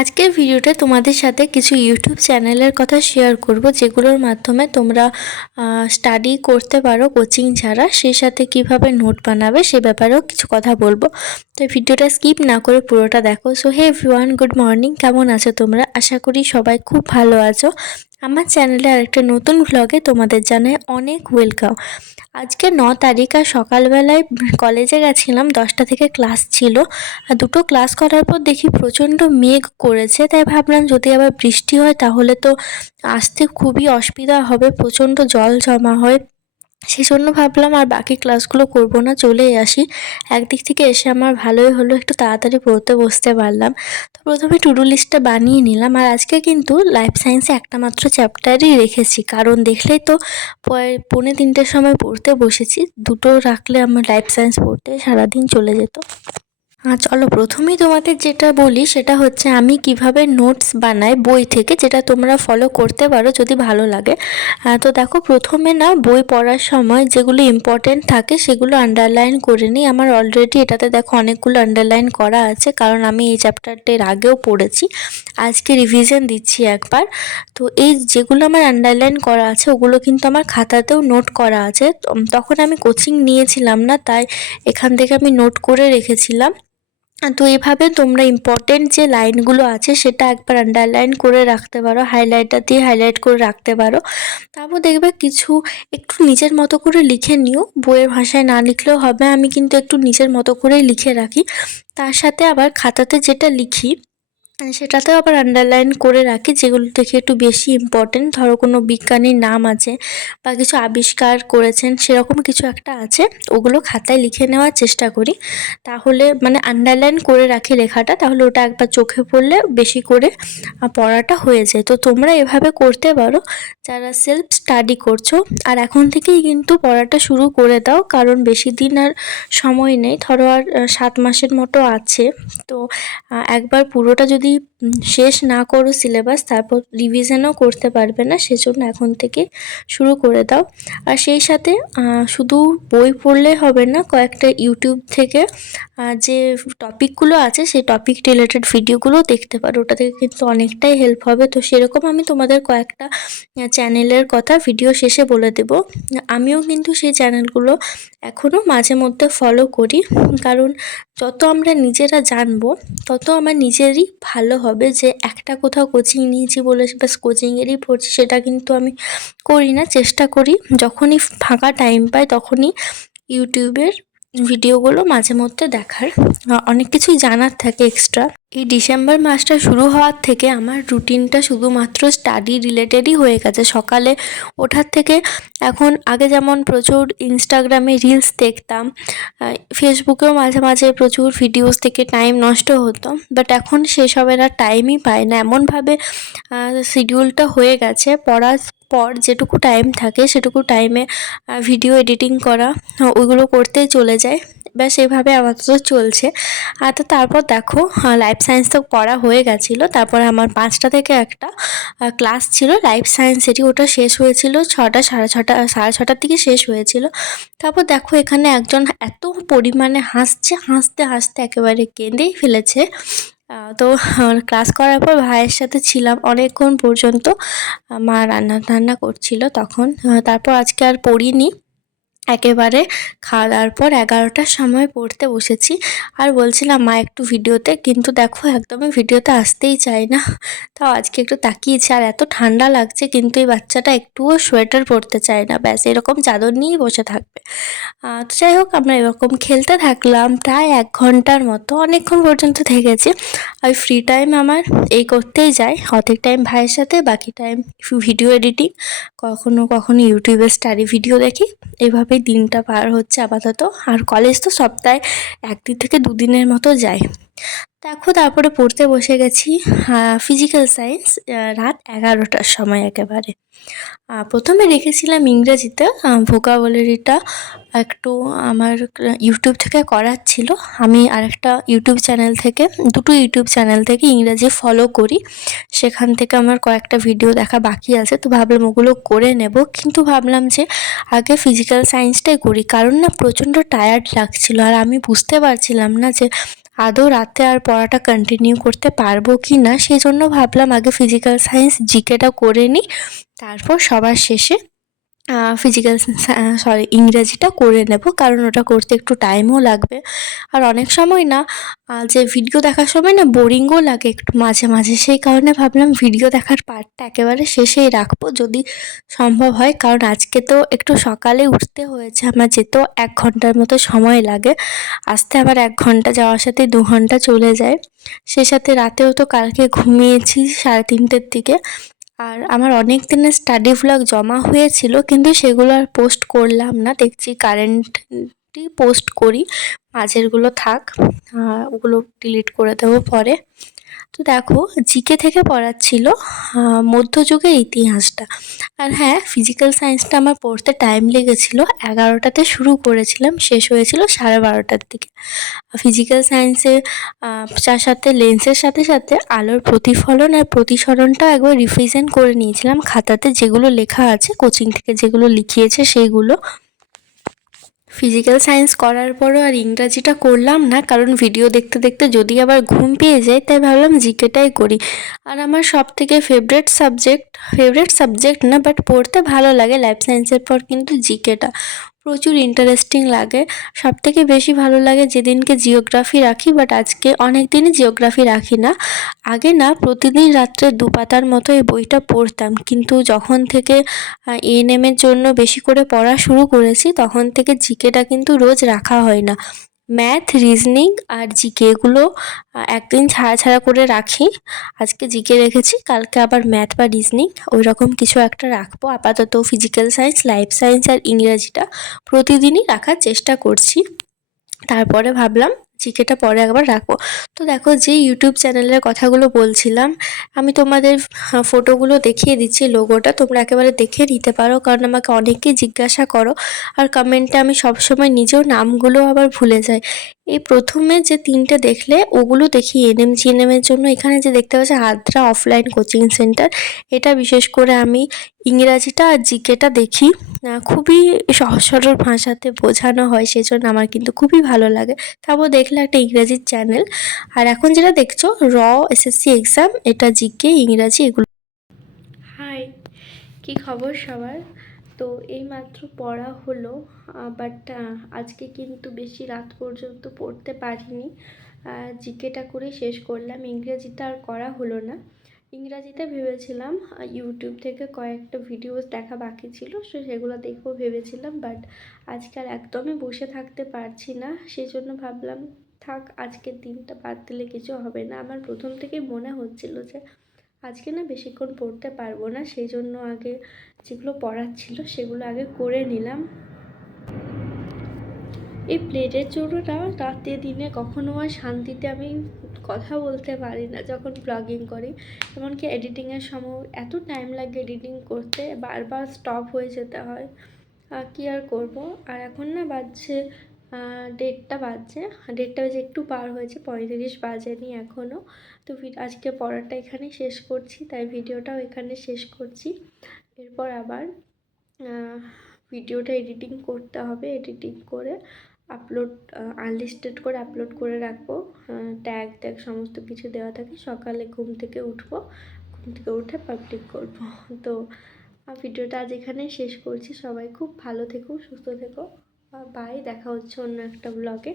আজকের ভিডিওতে তোমাদের সাথে কিছু ইউটিউব চ্যানেলের কথা শেয়ার করব, যেগুলোর মাধ্যমে তোমরা স্টাডি করতে পারো কোচিং ছাড়া। সেই সাথে কিভাবে নোট বানাবে সে ব্যাপারেও কিছু কথা বলবো। তো ভিডিওটা স্কিপ না করে পুরোটা দেখো। So hey everyone, good morning. কেমন আছো তোমরা? আশা করি সবাই খুব ভালো আছো। আমার চ্যানেলে আরেকটা নতুন ভ্লগে তোমাদের জানাই অনেক ওয়েলকাম। আজকে 9 তারিখ, আর সকালবেলায় কলেজে গেছিলাম, 10টা থেকে ক্লাস ছিল। আর দুটো ক্লাস করার পর দেখি প্রচণ্ড মেঘ করেছে, তাই ভাবলাম যদি আবার বৃষ্টি হয় তাহলে তো আসতে খুবই অসুবিধা হবে, প্রচণ্ড জল জমা হয়। সেজন্য ভাবলাম আর বাকি ক্লাসগুলো করব না, চলেই আসি। একদিক থেকে এসে আমার ভালোই হলো, একটু তাড়াতাড়ি পড়তে বসতে পারলাম। তো প্রথমে টু ডু লিস্টটা বানিয়ে নিলাম। আর আজকে কিন্তু লাইফ সায়েন্সে একটা মাত্র চ্যাপ্টারই রেখেছি, কারণ দেখলেই তো 2:45-র সময় পড়তে বসেছি। দুটো রাখলে আমার লাইফ সায়েন্স পড়তে সারাদিন চলে যেত। চলো প্রথমেই তোমাদের যেটা বলি সেটা হচ্ছে আমি কিভাবে নোটস বানাই বই থেকে, যেটা তোমরা ফলো করতে পারো যদি ভালো লাগে। তো দেখো, প্রথমে না বই পড়ার সময় যেগুলো ইম্পর্টেন্ট থাকে সেগুলো আন্ডারলাইন করে নিই। আমার অলরেডি এটাতে দেখো অনেকগুলো আন্ডারলাইন করা আছে, কারণ আমি এই চ্যাপ্টারটার আগেও পড়েছি, আজকে রিভিশন দিচ্ছি একবার। তো এই যেগুলো আমার আন্ডারলাইন করা আছে ওগুলো কিন্তু আমার খাতাতেও নোট করা আছে। তখন আমি কোচিং নিয়েছিলাম না, তাই এখান থেকে আমি নোট করে রেখেছিলাম। তো এভাবে তোমরা ইম্পর্টেন্ট যে লাইনগুলো আছে সেটা একবার আন্ডারলাইন করে রাখতে পারো, হাইলাইটার দিয়ে হাইলাইট করে রাখতে পারো। তারপর দেখবে কিছু একটু নিজের মতো করে লিখে নিও, বইয়ের ভাষায় না লিখলেও হবে। আমি কিন্তু একটু নিজের মতো করেই লিখে রাখি। তার সাথে আবার খাতাতে যেটা লিখি সেটাতেও আবার আন্ডারলাইন করে রাখি, যেগুলো দেখে একটু বেশি ইম্পর্টেন্ট। ধরো কোনো বিজ্ঞানীর নাম আছে বা কিছু আবিষ্কার করেছেন সেরকম কিছু একটা আছে, ওগুলো খাতায় লিখে নেওয়ার চেষ্টা করি। তাহলে মানে আন্ডারলাইন করে রাখি লেখাটা, তাহলে ওটা একবার চোখে পড়লে বেশি করে পড়াটা হয়ে যায়। তো তোমরা এভাবে করতে পারো যারা সেলফ স্টাডি করছো। আর এখন থেকেই কিন্তু পড়াটা শুরু করে দাও, কারণ বেশি দিন আর সময় নেই। ধরো আর 7 মাসের মতো আছে। তো একবার পুরোটা যদি শেষ না করো সিলেবাস, তারপর রিভিশনও করতে পারবে না। সেজন্য এখন থেকে শুরু করে দাও। আর সেই সাথে শুধু বই পড়লে হবে না, কয়েকটা ইউটিউব থেকে যে টপিকগুলো আছে সেই টপিক রিলেটেড ভিডিওগুলো দেখতে পারো, ওটা থেকে কিন্তু অনেকটাই হেল্প হবে। তো সেরকম আমি তোমাদের কয়েকটা চ্যানেলের কথা ভিডিও শেষে বলে দেব। আমিও কিন্তু সেই চ্যানেলগুলো এখনও মাঝে মধ্যে ফলো করি, কারণ যত আমরা নিজেরা জানবো তত আমার নিজেরই ভালো হবে। যে একটা কোথাও কোচিং নিয়েছি বলে ব্যাস কোচিংয়েরই পড়ছি সেটা কিন্তু আমি করি না। চেষ্টা করি যখনই ফাঁকা টাইম পাই তখনই ইউটিউবের ভিডিওগুলো মাঝে মধ্যে দেখার। অনেক কিছুই জানার থাকে এক্সট্রা। এই ডিসেম্বর মাসটা শুরু হওয়ার থেকে আমার রুটিনটা শুধুমাত্র স্টাডি রিলেটেডই হয়ে গেছে। সকালে ওঠার থেকে এখন, আগে যেমন প্রচুর ইনস্টাগ্রামে রিলস দেখতাম, ফেসবুকেও মাঝে মাঝে প্রচুর ভিডিওস থেকে টাইম নষ্ট হতো, বাট এখন সেসবের আর টাইমই পাই না। এমনভাবে শিডিউলটা হয়ে গেছে, পড়ার পর যেটুকু টাইম থাকে সেটুকু টাইমে ভিডিও এডিটিং করা ওইগুলো করতেই চলে যায়। ব্যাস এভাবে আপাতত চলছে। তো তারপর দেখো, লাইফ সায়েন্স তো পড়া হয়ে গেছিলো। তারপরে আমার 5টা থেকে একটা ক্লাস ছিল লাইফ সায়েন্সেরই, ওটা শেষ হয়েছিল 6টা, সাড়ে ছটার দিকে শেষ হয়েছিল। তারপর দেখো এখানে একজন এত পরিমাণে হাসছে, হাসতে হাসতে একেবারে কেঁদেই ফেলেছে। তো ক্লাস করার পর ভাইয়ের সাথে ছিলাম অনেকক্ষণ পর্যন্ত, মা রান্না করছিল তখন। তারপর আজকে আর পড়িনি, একেবারে খাওয়া দাওয়ার পর 11টার সময় পড়তে বসেছি। আর বলছিলাম মা একটু ভিডিওতে, কিন্তু দেখো একদমই ভিডিওতে আসতেই চায় না। তাও আজকে একটু তাকিয়েছি, আর এত ঠান্ডা লাগছে কিন্তু এই বাচ্চাটা একটুও সোয়েটার পরতে চায় না, ব্যাস এরকম চাদর নিয়েই বসে থাকবে। তো যাই হোক, আমরা এরকম খেলতে থাকলাম প্রায় 1 ঘন্টার মতো, অনেকক্ষণ পর্যন্ত থেকেছি। আর ফ্রি টাইম আমার এই করতেই যায়, অর্ধেক টাইম ভাইয়ের সাথে, বাকি টাইম ভিডিও এডিটিং, কখনো কখনো ইউটিউবে স্টাডি ভিডিও দেখি। এভাবেই দিনটা পার হচ্ছে আপাতত। আর কলেজ তো সপ্তাহে 1 দিন থেকে 2 দিনের মতো যাই। দেখো তারপরে পড়তে বসে গেছি ফিজিক্যাল সায়েন্স রাত 11টার সময় একেবারে। প্রথমে রেখেছিলাম ইংরেজিতে, ভোকাবুলারিটা একটু আমার ইউটিউব থেকে করাচ্ছিল। আমি আরেকটা ইউটিউব চ্যানেল থেকে, দুটো ইউটিউব চ্যানেল থেকে ইংরেজি ফলো করি, সেখান থেকে আমার কয়েকটা ভিডিও দেখা বাকি আছে, তো ভাবলাম ওগুলো করে নেব। কিন্তু ভাবলাম যে আগে ফিজিক্যাল সায়েন্সটাই করি, কারণ না প্রচণ্ড টায়ার্ড লাগছিল, আর আমি বুঝতে পারছিলাম না যে আদৌ রাতে আর পড়াটা কন্টিনিউ করতে পারবো কি না। সেই জন্য ভাবলাম আগে ফিজিক্যাল সায়েন্স জিকেটা করে নিই, তারপর সবার শেষে ফিজিক্যাল ইংরেজিটা করে নেব, কারণ ওটা করতে একটু টাইমও লাগবে। আর অনেক সময় না যে ভিডিও দেখার সময় না বোরিংও লাগে একটু মাঝে মাঝে, সেই কারণে ভাবলাম ভিডিও দেখার পার্টটা একেবারে শেষেই রাখবো যদি সম্ভব হয়। কারণ আজকে তো একটু সকালে উঠতে হয়েছে, আমার যেতেও 1 ঘন্টার মতো সময় লাগে, আসতে আবার 1 ঘন্টা, যাওয়ার সাথে 2 ঘন্টা চলে যায়। সে সাথে রাতেও তো কালকে ঘুমিয়েছি 3:30টার দিকে। আর আমার অনেক দিনের স্টাডি ভ্লগ জমা হয়েছিল, কিন্তু সেগুলো আর পোস্ট করলাম না, দেখছি কারেন্টই পোস্ট করি, মাঝেরগুলো থাক, ওগুলো ডিলিট করে দেবো পরে। তো দেখো জিকে থেকে পড়াচ্ছিল মধ্যযুগের ইতিহাসটা। আর হ্যাঁ, ফিজিক্যাল সায়েন্সটা আমার পড়তে টাইম লেগেছিল, 11টাতে শুরু করেছিলাম, শেষ হয়েছিল 12:30টার দিকে। ফিজিক্যাল সায়েন্সে তার সাথে লেন্সের সাথে সাথে আলোর প্রতিফলন আর প্রতিসরণটা একবার রিভিশন করে নিয়েছিলাম খাতাতে, যেগুলো লেখা আছে কোচিং থেকে যেগুলো লিখিয়েছে সেইগুলো। ফিজিক্যাল সায়েন্স করার পরও আর ইংরাজিটা করলাম না, কারণ ভিডিও দেখতে দেখতে যদি আবার ঘুম পেয়ে যায়, তাই ভাবলাম জিকেটাই করি। আর আমার সব থেকে ফেভারেট সাবজেক্ট না, বাট পড়তে ভালো লাগে লাইফ সায়েন্সের পর কিন্তু জিকেটা প্রচুর ইন্টারেস্টিং লাগে। সবথেকে বেশি ভালো লাগে যেদিনকে জিওগ্রাফি রাখি, বাট আজকে অনেক দিনই জিওগ্রাফি রাখি না। আগে না প্রতিদিন রাত্রে 2 পাতার মতো এই বইটা পড়তাম, কিন্তু যখন থেকে এএনএমের জন্য বেশি করে পড়া শুরু করেছি, তখন থেকে জিকেটা কিন্তু রোজ রাখা হয় না। ম্যাথ, রিজনিং আর জিকে এগুলো একদিন ছাড়া ছাড়া করে রাখি। আজকে জিকে রেখেছি, কালকে আবার ম্যাথ বা রিজনিং ওই রকম কিছু একটা রাখবো। আপাতত ফিজিক্যাল সায়েন্স, লাইফ সায়েন্স আর ইংরাজিটা প্রতিদিনই রাখার চেষ্টা করছি। তারপরে ভাবলাম জিকেটা পরে একবার রাখবো। তো দেখো যে ইউটিউব চ্যানেলের কথাগুলো বলছিলাম, আমি তোমাদের ফটোগুলো দেখিয়ে দিচ্ছি, লোগোটা তোমরা একেবারে দেখে নিতে পারো, কারণ আমাকে অনেকেই জিজ্ঞাসা করো, আর কমেন্টে আমি সবসময় নিজেও নামগুলো আবার ভুলে যাই। এই প্রথমে যে 3টে দেখলে ওগুলো দেখি এনএম জিএনএমের জন্য। এখানে যে দেখতে পাচ্ছি আদ্রা অফলাইন কোচিং সেন্টার, এটা বিশেষ করে আমি ইংরাজিটা আর জিকেটা দেখি, খুবই সহজ সরল ভাষাতে বোঝানো হয়, সেজন্য আমার কিন্তু খুবই ভালো লাগে। তারপর দেখলে একটা ইংরাজির চ্যানেল। আর এখন যেটা দেখছো এসএসসি এক্সাম, এটা জিকে ইংরাজি এগুলো। হাই, কি খবর সবার? তো এইমাত্র পড়া হলো, বাট আজকে কিন্তু বেশি রাত পর্যন্ত পড়তে পারিনি, জিকেটা করে শেষ করলাম, ইংরেজিটা আর করা হলো না। ইংরাজিতে ভেবেছিলাম ইউটিউব থেকে কয়েকটা ভিডিওস দেখা বাকি ছিল, সেগুলো দেখবো ভেবেছিলাম, বাট আজকে আর একদমই বসে থাকতে পারছি না, সেই জন্য ভাবলাম থাক, আজকের দিনটা বাদ দিলে কিছু হবে না। আমার প্রথম থেকেই মনে হচ্ছিল যে আজকে না বেশিক্ষণ পড়তে পারবো না, সেই জন্য আগে যেগুলো পড়ার ছিল সেগুলো আগে করে নিলাম। এই প্লেটের জন্যটা রাতে দিনে কখনো আর শান্তিতে আমি কথা বলতে পারি না যখন ব্লগিং করি, এমনকি এডিটিংয়ের সময় এত টাইম লাগে এডিটিং করতে, বারবার স্টপ হয়ে যেতে হয়, কী আর করবো। আর এখন না বাজছে 1:30 বাজছে, 1:30 বাজে একটু পার হয়েছে, 35 বাজেনি এখনও। তো আজকে পড়াটা এখানে শেষ করছি, তাই ভিডিওটাও এখানে শেষ করছি। এরপর আবার ভিডিওটা এডিটিং করতে হবে, এডিটিং করে আপলোড আনলিস্টেড করে আপলোড করে রাখবো, ট্যাগ সমস্ত কিছু দেওয়া থাকে। সকালে ঘুম থেকে উঠবো, ঘুম থেকে উঠে পাবলিক করবো। তো ভিডিওটা আজ এখানেই শেষ করছি। সবাই খুব ভালো থেকো, সুস্থ থেকো, বাই, দেখা হচ্ছে অন্য একটা ব্লগে।